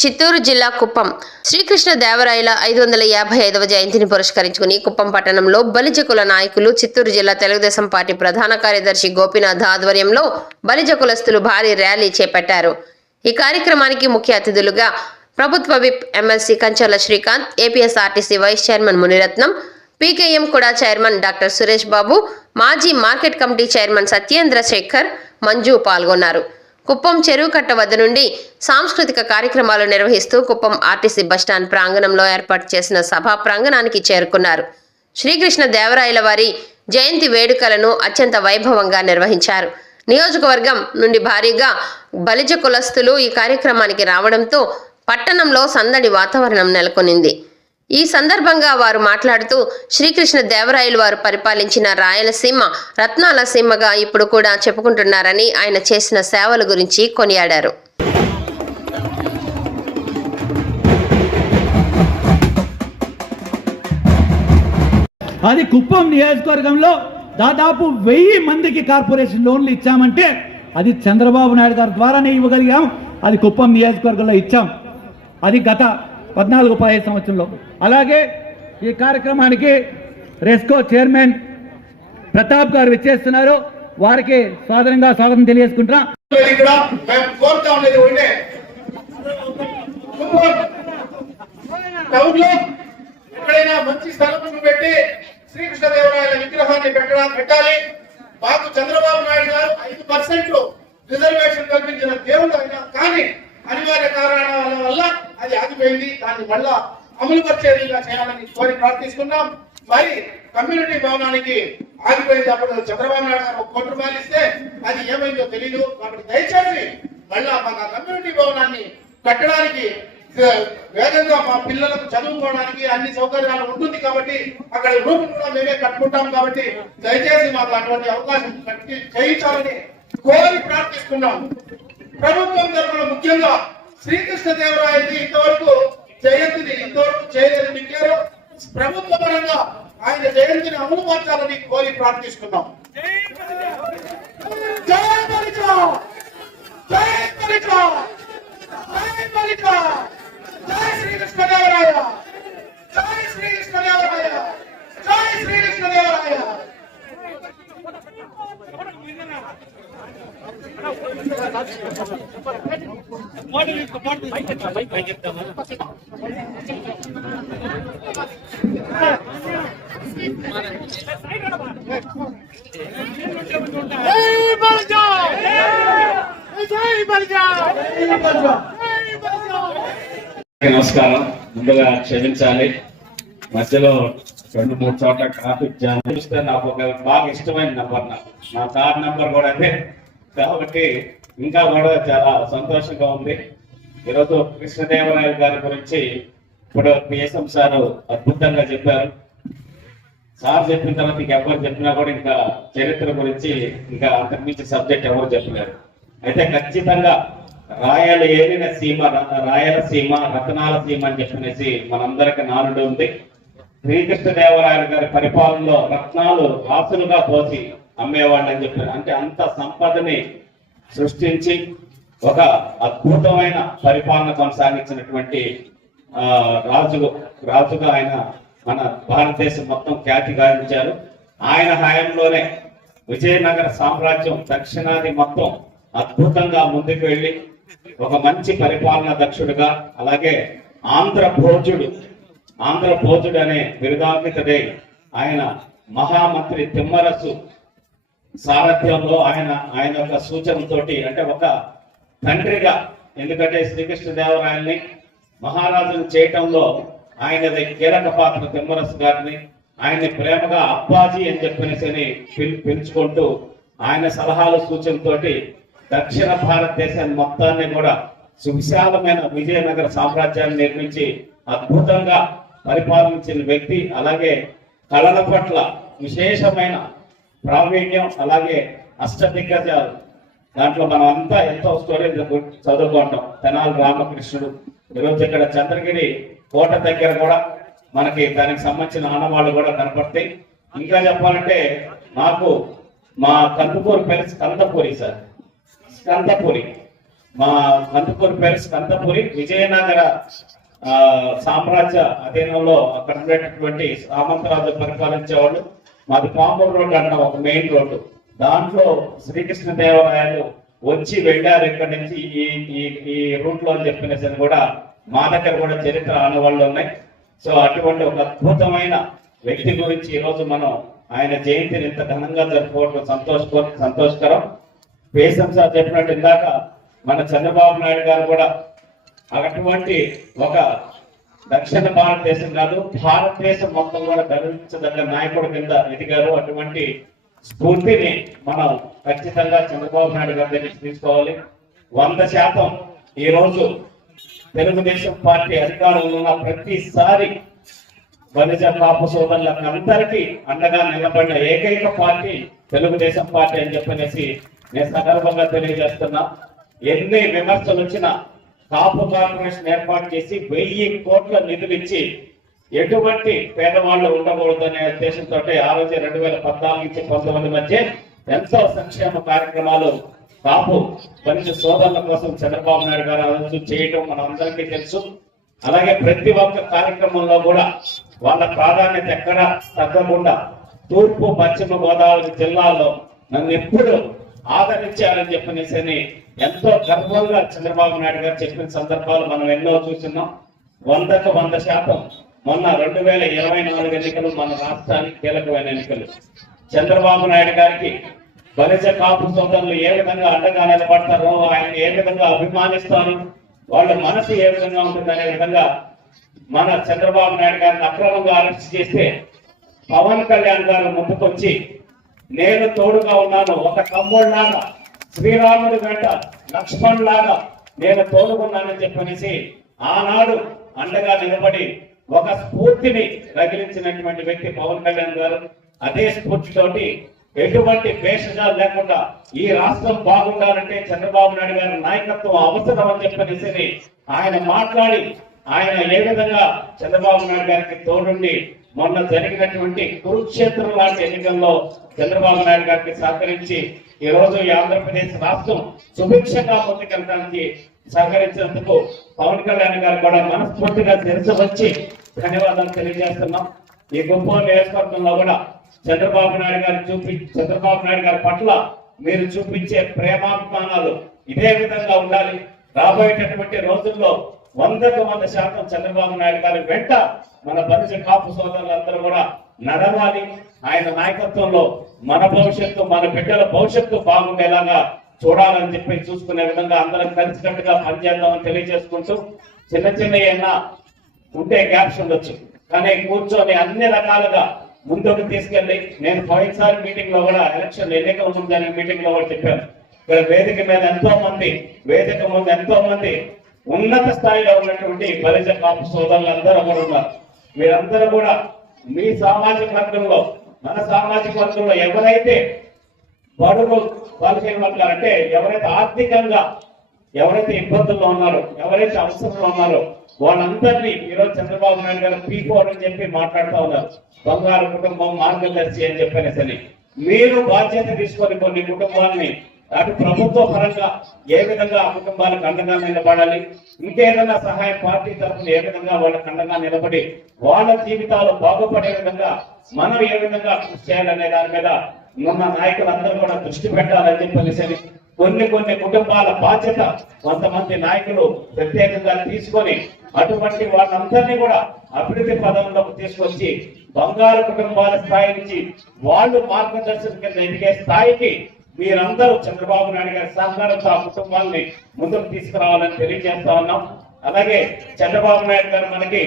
చిత్తూరు జిల్లా కుప్పం శ్రీకృష్ణ దేవరాయల ఐదు వందల యాభై ఐదవ జయంతిని పురస్కరించుకుని కుప్పం పట్టణంలో బలిజ కుల నాయకులు చిత్తూరు జిల్లా తెలుగుదేశం పార్టీ ప్రధాన కార్యదర్శి గోపీనాథ్ ఆధ్వర్యంలో బలిజ కులస్తులు భారీ ర్యాలీ చేపట్టారు. ఈ కార్యక్రమానికి ముఖ్య అతిథులుగా ప్రభుత్వ whip MLC Kancharla Srikanth APSRTC vice chairman Muniratnam PKM కూడా చైర్మన్ డాక్టర్ సురేష్ బాబు మాజీ market committee chairman Satyendra Sekhar Manju పాల్గొన్నారు. కుప్పం చెరువు కట్ట వద్ద నుండి సాంస్కృతిక కార్యక్రమాలు నిర్వహిస్తూ కుప్పం ఆర్టీసీ బస్టాండ్ ప్రాంగణంలో ఏర్పాటు చేసిన సభా ప్రాంగణానికి చేరుకున్నారు. శ్రీకృష్ణ దేవరాయల వారి జయంతి వేడుకలను అత్యంత వైభవంగా నిర్వహించారు. నియోజకవర్గం నుండి భారీగా బలిజ కులస్తులు ఈ కార్యక్రమానికి రావడంతో పట్టణంలో సందడి వాతావరణం నెలకొనింది. ఈ సందర్భంగా వారు మాట్లాడుతూ శ్రీకృష్ణ దేవరాయలు వారు పరిపాలించిన రాయలసీమ రత్నాల సీమగా ఇప్పుడు కూడా చెప్పుకుంటున్నారని ఆయన చేసిన సేవల గురించి కొనియాడారు. అది కుప్పం నియోజకవర్గంలో దాదాపు వెయ్యి మందికి కార్పొరేషన్ లోన్లు ఇచ్చామంటే అది చంద్రబాబు నాయుడు గారి ద్వారానే ఇవ్వగలిగాం. అది కుప్పం నియోజకవర్గంలో ఇచ్చాం. అది గత పద్నాలుగు పదిహేను సంవత్సరంలో. అలాగే ఈ కార్యక్రమానికి రెస్కో చైర్మన్ ప్రతాప్ గారు విచ్చేస్తున్నారు. వారికి సాధారణంగా స్వాగతం తెలియజేసుకుంటున్నా. ఎక్కడైనా మంచి స్థలం పెట్టి శ్రీకృష్ణదేవరాయల విగ్రహాన్ని పెట్టడం పెట్టాలి. మాకు చంద్రబాబు నాయుడు గారు ఐదు పర్సెంట్ రిజర్వేషన్ కల్పించిన దేవుడు అయినా కానీ అనివార్య కారణాల వల్ల అది ఆగిపోయింది. దాన్ని మళ్ళా అమలు పరిచేదిగా చేయాలని కోరి ప్రార్థిస్తున్నాం. మరి కమ్యూనిటీ భవనానికి ఆగిపోయింది అప్పుడు చంద్రబాబు నాయుడు గారు ఒక కోటి రూపాయలు ఇస్తే అది ఏమైందో తెలీదు. కాబట్టి దయచేసి మళ్ళా మన కమ్యూనిటీ భవనాన్ని కట్టడానికి వేగంగా మా పిల్లలకు చదువుకోవడానికి అన్ని సౌకర్యాలు ఉంటుంది కాబట్టి అక్కడ రూమ్ కూడా మేమే కట్టుకుంటాం కాబట్టి దయచేసి మాకు అటువంటి అవకాశం కట్టి చేయించాలని కోరి ప్రార్థిస్తున్నాం. ప్రభుత్వం తరఫున ముఖ్యంగా శ్రీకృష్ణ దేవరాయకి ఇంతవరకు జయంతిని ఇంతవరకు చేయలేదు మింగారు ప్రభుత్వ పరంగా ఆయన జయంతిని అమలు పరచాలని కోరి ప్రార్థిస్తున్నాం జయ బలిజ! జై బలిజ! జై బలిజ! జై శ్రీకృష్ణదేవరాయ జై శ్రీకృష్ణదేవరాయ జై శ్రీకృష్ణదేవరాయ జై బలిజ! జై నమస్కారం. ముందుగా క్షమించాలి. మధ్యలో రెండు మూడు చోట్ల ట్రాఫిక్ జామ్ చూస్తే నాకు ఒక బాగా ఇష్టమైన నంబర్ నాకు. నా కార్ నంబర్ కూడా అంటే కాబట్టి ఇంకా కూడా చాలా సంతోషంగా ఉంది. ఈరోజు కృష్ణదేవరాయలు గారి గురించి ఇప్పుడు పిఎస్ఎం సార్ అద్భుతంగా చెప్పారు. సార్ చెప్పిన తర్వాత ఇంకెవరు చెప్పినా కూడా ఇంకా చరిత్ర గురించి ఇంకా అంతకుమించి సబ్జెక్ట్ ఎవరు చెప్పలేరు. అయితే ఖచ్చితంగా రాయల ఏలిన సీమ రాయలసీమ రతనాల సీమ అని చెప్పనేసి మనందరికి నానుడు ఉంది. శ్రీకృష్ణదేవరాయలు గారి పరిపాలనలో రత్నాలు రాసులుగా పోసి అమ్మేవాళ్ళు అని చెప్పారు. అంటే అంత సంపదని సృష్టించి ఒక అద్భుతమైన పరిపాలన కొనసాగించినటువంటి రాజు రాజుగా ఆయన మన భారతదేశం మొత్తం ఖ్యాతి గావించారు. ఆయన హయాంలోనే విజయనగర సామ్రాజ్యం దక్షిణాది మొత్తం అద్భుతంగా ముందుకు వెళ్ళి ఒక మంచి పరిపాలన దక్షుడుగా అలాగే ఆంధ్ర భోజుడు ఆంధ్ర భోజుడు అనే బిరుదాంకితుడై ఆయన మహామంత్రి తిమ్మరసు సారథ్యంలో ఆయన ఆయన యొక్క సూచనతోటి అంటే ఒక తండ్రిగా ఎందుకంటే శ్రీకృష్ణదేవరాయల్ని మహారాజుని చేయటంలో ఆయనది కీలక పాత్ర తిమ్మరసు గారిని ఆయన్ని ప్రేమగా అప్పాజీ అని చెప్పనేసి పిలుచుకుంటూ ఆయన సలహాలు సూచనతోటి దక్షిణ భారతదేశాన్ని మొత్తాన్ని కూడా సువిశాలమైన విజయనగర సామ్రాజ్యాన్ని నిర్మించి అద్భుతంగా పరిపాలించిన వ్యక్తి అలాగే కళల పట్ల విశేషమైన ప్రావీణ్యం అలాగే అష్టదిగ్గజాలు దాంట్లో మనం అంతా ఎంతో స్టోరీ చదువుకుంటాం. తెనాలి రామకృష్ణుడు ఈరోజు ఇక్కడ చంద్రగిరి కోట దగ్గర కూడా మనకి దానికి సంబంధించిన ఆనవాళ్ళు కూడా కనపడతాయి. ఇంకా చెప్పాలంటే నాకు మా కందుకూరు పేరు స్కందపూరి సార్. స్కందపూరి మా కందుకూరు పేరు కందపూరి విజయనగర ఆ, సామ్రాజ్య అధీనంలో అక్కడ ఉండేటటువంటి సామంతరాజు పరిపాలించేవాళ్ళు. మాది కాంపౌండ్ రోడ్డు అన్న ఒక మెయిన్ రోడ్డు. దాంట్లో శ్రీకృష్ణ దేవాలయాలు వచ్చి వెళ్ళారు ఇక్కడ నుంచి ఈ ఈ ఈ రూట్లో అని చెప్పిన కూడా మా దగ్గర కూడా చరిత్ర అనువాళ్ళు ఉన్నాయి. సో అటువంటి ఒక అద్భుతమైన వ్యక్తి గురించి ఈరోజు మనం ఆయన జయంతిని ఇంత ఘనంగా జరుపుకోవడం సంతోష సంతోషకరం. పేసం సార్ చెప్పినట్టు ఇందాక మన చంద్రబాబు నాయుడు గారు కూడా అటువంటి ఒక దక్షిణ భారతదేశం కాదు భారతదేశం మొత్తం కూడా గర్వించదగ్గ నాయకుడు కింద ఎదిగారు అటువంటి స్ఫూర్తిని మనం ఖచ్చితంగా చంద్రబాబు నాయుడు గారి దగ్గర నుంచి తీసుకోవాలి. వంద శాతం ఈ రోజు తెలుగుదేశం పార్టీ అధికారంలో ఉన్న ప్రతిసారి వనిజ పాప సోదరులకు అందరికీ అండగా నిలబడిన ఏకైక పార్టీ తెలుగుదేశం పార్టీ అని చెప్పనేసి నేను సందర్భంగా తెలియజేస్తున్నా. ఎన్ని విమర్శలు వచ్చినా కాపు కార్పొరేషన్ ఏర్పాటు చేసి వెయ్యి కోట్ల నిధులు ఇచ్చి ఎటువంటి పేదవాళ్ళు ఉండకూడదు అనే ఉద్దేశంతో ఆ రోజు రెండు వేల పద్నాలుగు నుంచి పంతొమ్మిది మధ్య ఎంతో సంక్షేమ కార్యక్రమాలు కాపు మనిషి సోదరుల కోసం చంద్రబాబు నాయుడు గారు ఆ రోజు చేయటం మన అందరికీ తెలుసు. అలాగే ప్రతి ఒక్క కార్యక్రమంలో కూడా వాళ్ళ ప్రాధాన్యత ఎక్కడ తగ్గకుండా తూర్పు పశ్చిమ గోదావరి జిల్లాలో నన్ను ఎప్పుడు ఆదరించారని చెప్పనేసి ఎంతో గర్వంగా చంద్రబాబు నాయుడు గారు చెప్పిన సందర్భాలు మనం ఎన్నో చూస్తున్నాం. వందకు వంద శాతం మొన్న రెండు వేల ఇరవై నాలుగు ఎన్నికలు మన రాష్ట్రానికి కీలకమైన ఎన్నికలు. చంద్రబాబు నాయుడు గారికి బలిజ కాపు సోదరులు ఏ విధంగా అండగా నిలబడతారో ఆయన ఏ విధంగా అభిమానిస్తారు వాళ్ళ మనసు ఏ విధంగా ఉంటుంది అనే విధంగా మన చంద్రబాబు నాయుడు గారిని అక్రమంగా అరెస్ట్ చేస్తే పవన్ కళ్యాణ్ గారు ముందుకొచ్చి నేను తోడుగా ఉన్నాను ఒక తమ్ముడిలాగా శ్రీరాముడి వెంట లక్ష్మణ్ లాగా నేను తోడుకున్నానని చెప్పనేసి ఆనాడు అండగా నిలబడి ఒక స్ఫూర్తిని రగిలించినటువంటి వ్యక్తి పవన్ కళ్యాణ్ గారు. అదే స్ఫూర్తితోటి ఎటువంటి భేషజాలు లేకుండా ఈ రాష్ట్రం బాగుండాలంటే చంద్రబాబు నాయుడు గారి నాయకత్వం అవసరం అని చెప్పనేసి ఆయన మాట్లాడి ఆయన ఏ విధంగా చంద్రబాబు నాయుడు గారికి తోడుండి మొన్న జరిగినటువంటి కురుక్షేత్రం లాంటి ఎన్నికల్లో చంద్రబాబు నాయుడు గారికి సహకరించి ఈ రోజు ఈ ఆంధ్రప్రదేశ్ రాష్ట్రం సుభిక్షంగా ముందుకెళ్ళడానికి సహకరించినందుకు పవన్ కళ్యాణ్ గారు కూడా మనస్ఫూర్తిగా తెలిసి వచ్చి ధన్యవాదాలు తెలియజేస్తున్నాం. ఈ గొప్ప నియోజకవర్గంలో కూడా చంద్రబాబు నాయుడు గారు చూపి చంద్రబాబు నాయుడు గారి పట్ల మీరు చూపించే ప్రేమాభిమానాలు ఇదే విధంగా ఉండాలి. రాబోయేటటువంటి రోజుల్లో వందకు వంద శాతం చంద్రబాబు నాయుడు గారి వెంట మన బలిజ కాపు సోదరులందరూ కూడా నడవాలి. ఆయన నాయకత్వంలో మన భవిష్యత్తు మన బిడ్డల భవిష్యత్తు బాగుండేలాగా చూడాలని చెప్పి చూసుకునే విధంగా అందరం కలిసికట్టుగా పనిచేద్దామని తెలియజేసుకుంటూ చిన్న చిన్న ఏమన్నా ఉంటే గ్యాప్స్ ఉండొచ్చు. కానీ కూర్చొని అన్ని రకాలుగా ముందుకు తీసుకెళ్ళి నేను పోయినసారి మీటింగ్లో కూడా ఎలక్షన్ ఎన్నిక ఉందని మీటింగ్లో కూడా చెప్పాను. ఇక్కడ వేదిక మీద ఎంతో మంది వేదిక ముందు ఎంతో మంది ఉన్నత స్థాయిలో ఉన్నటువంటి బలిజ కాపు సోదరులందరూ కూడా ఉన్నారు. మీరందరూ కూడా మీ సామాజిక వర్గంలో మన సామాజిక వర్గంలో ఎవరైతే బడుగు బలహీన వర్గాలు అంటే ఎవరైతే ఆర్థికంగా ఎవరైతే ఇబ్బందుల్లో ఉన్నారో ఎవరైతే అవసరంలో ఉన్నారో వాళ్ళందరినీ ఈరోజు చంద్రబాబు నాయుడు గారు పీకోడ్ అని చెప్పి మాట్లాడుతూ ఉన్నారు. బంగారు కుటుంబం మార్గదర్శి అని చెప్పనేసరి మీరు బాధ్యత తీసుకొని కొన్ని కుటుంబాన్ని అటు ప్రభుత్వ పరంగా ఏ విధంగా ఆ కుటుంబాలకు అండగా నిలబడాలి? ఇంకేదైనా సహాయ పార్టీ తరఫున ఏ విధంగా వాళ్ళకి అండగా నిలబడి వాళ్ళ జీవితాలు బాగుపడే విధంగా మనం ఏ విధంగా కృషి చేయాలనే దాని మీద ఉన్న నాయకులందరూ కూడా దృష్టి పెట్టాలని చెప్పేసి కొన్ని కొన్ని కుటుంబాల బాధ్యత కొంతమంది నాయకులు ప్రత్యేకంగా తీసుకొని అటువంటి వాళ్ళందరినీ కూడా అభివృద్ధి పదంలోకి తీసుకొచ్చి బంగారు కుటుంబాల స్థాయి నుంచి వాళ్ళు మార్గదర్శకం కింద ఎదిగే స్థాయికి మీరందరూ చంద్రబాబు నాయుడు గారి సహకారంతో ఆ కుటుంబాన్ని ముందుకు తీసుకురావాలని తెలియజేస్తా ఉన్నాం. అలాగే చంద్రబాబు నాయుడు గారు మనకి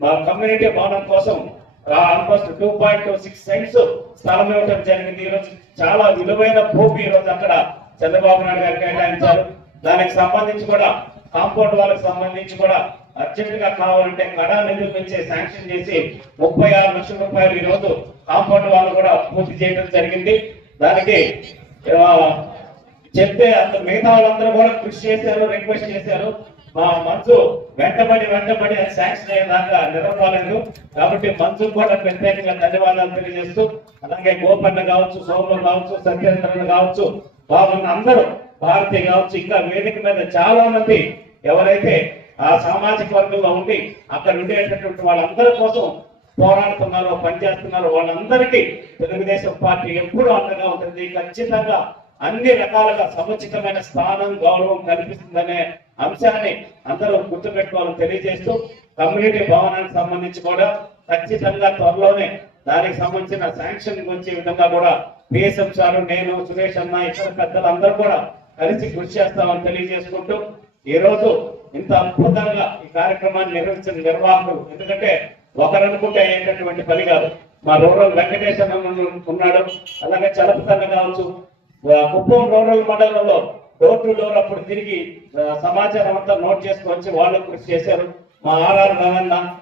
మా కమ్యూనిటీ భవనం కోసం almost two point two six cents స్థలం ఇవ్వడం జరిగింది. ఈ రోజు చాలా విలువైన భూమి ఈరోజు రోజు అక్కడ చంద్రబాబు నాయుడు గారు కేటాయించారు. దానికి సంబంధించి కూడా కాంపౌండ్ వాళ్ళకి సంబంధించి కూడా అర్జెంట్గా కావాలంటే కడా నిధుల నుంచి శాంక్షన్ చేసి ముప్పై ఆరు లక్షల రూపాయలు ఈ రోజు కాంపౌండ్ వాళ్ళు కూడా పూర్తి చేయడం జరిగింది. దానికి చెప్తే అంత మిగతా వాళ్ళందరూ కూడా కృషి చేశారు రిక్వెస్ట్ చేశారు. మా మంచు వెంటబడి వెంటబడి శాంక్షన్ అయ్యేదాకా నిలబడలేదు. కాబట్టి మంచు కూడా ప్రత్యేకంగా ధన్యవాదాలు తెలియజేస్తూ అలాగే గోపన్న కావచ్చు సోమరు కావచ్చు సత్యేంద్రన్ కావచ్చు బాబున్న అందరూ భారతీయ కావచ్చు ఇంకా వేదిక మీద చాలా మంది ఎవరైతే ఆ సామాజిక వర్గంలో ఉండి అక్కడ ఉండేటటువంటి వాళ్ళందరి కోసం పోరాడుతున్నారో పనిచేస్తున్నారో వాళ్ళందరికీ తెలుగుదేశం పార్టీ ఎప్పుడూ అండగా ఉంటుంది. ఖచ్చితంగా అన్ని రకాలుగా సముచితమైన స్థానం గౌరవం కల్పిస్తుందనే అంశాన్ని అందరూ గుర్తుపెట్టుకోవాలని తెలియజేస్తూ కమ్యూనిటీ భవనానికి సంబంధించి కూడా ఖచ్చితంగా త్వరలోనే దానికి సంబంధించిన శాంక్షన్ వచ్చే విధంగా కూడా పిఎస్ఎం సార్ నేను సురేష్ అన్న ఇతర పెద్దలు అందరూ కూడా కలిసి కృషి చేస్తామని తెలియజేసుకుంటూ ఈ రోజు ఇంత అద్భుతంగా ఈ కార్యక్రమాన్ని నిర్వహించిన నిర్వాహకులు. ఎందుకంటే ఒకరనుకుంటే అయ్యేటటువంటి పని కాదు. మా రూరల్ వెంకటేశ్వర ఉన్నాడు అలాగే చలపతన్న కావచ్చు. ఆ, కుప్పం రూరల్ మండలంలో డోర్ టు డోర్ అప్పుడు తిరిగి సమాచారం అంతా నోట్ చేసుకొచ్చి వాళ్ళు కృషి చేశారు. మా ఆర్ఆర్ గణన్న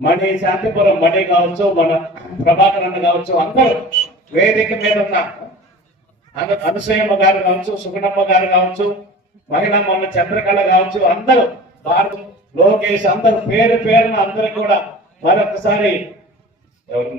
మణి శాంతిపురం మణి కావచ్చు మన ప్రభాకర్ అన్న కావచ్చు అందరూ వేదిక మీద ఉన్న అను గారు కావచ్చు సుగుణమ్మ గారు కావచ్చు మహిళమ్మ చంద్రకళ కావచ్చు అందరూ భారత లోకేష్ అందరు పేరు పేరున అందరు కూడా మరొకసారి ఎవరు